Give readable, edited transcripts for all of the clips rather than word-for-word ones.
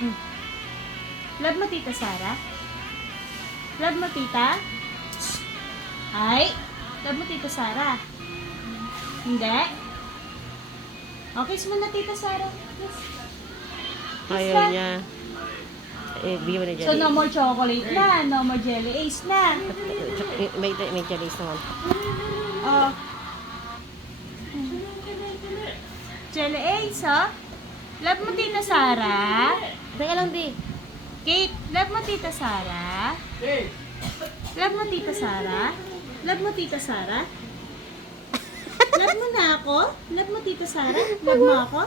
Mm. Love mo, Tita Sara? Love mo, Tita? Ay! Love mo, Tita Sara? Hindi? Okay, kiss mo na, Tita Sara. Kiss. Ayaw niya. Eh, bigyan mo na So, jelly. no more chocolate na. No more jelly ace na. May jelly naman. Oh. Jelly ace, oh. Love mo, Tita Sara? Teka lang, di. Kate, love mo, Tita Sara? Love mo, Tita Sara? Love mo, Tita Sara? Love mo na ako? Love mo, Tita Sara? Love mo ako?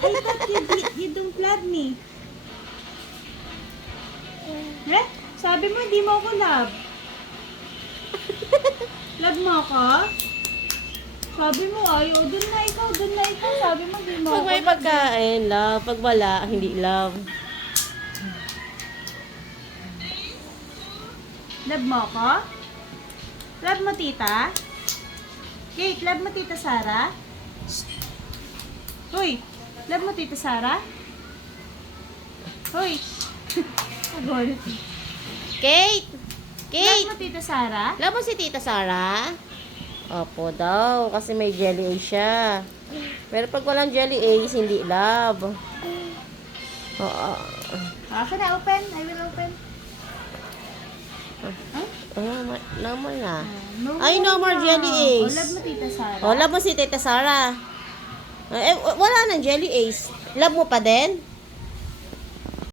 I thought you don't love me. Eh? Sabi mo, hindi mo ako love. Love mo ako? Sabi mo, ayaw. Doon na ikaw, doon na ikaw. Sabi mo, hindi mo Pag ako may pagkain, love. Pag wala, hindi love. Love mo ako? Love mo, Tita? Kate, love mo, Tita Sara? Hoy, love mo, Tita Sara? Hoy. Agol. Kate! Love Kate! mo, Tita Sara? Love mo si Tita Sara? Opo daw, kasi may jelly ace siya. Pero pag walang jelly ace, hindi love. Oo. Okay na, open. I will open. No more na. No Ay, no more na. jelly ace. Oh, love mo, Tita Sara? Oh, love mo si Tita Sara. Eh, wala nang jelly ace. Love mo pa din?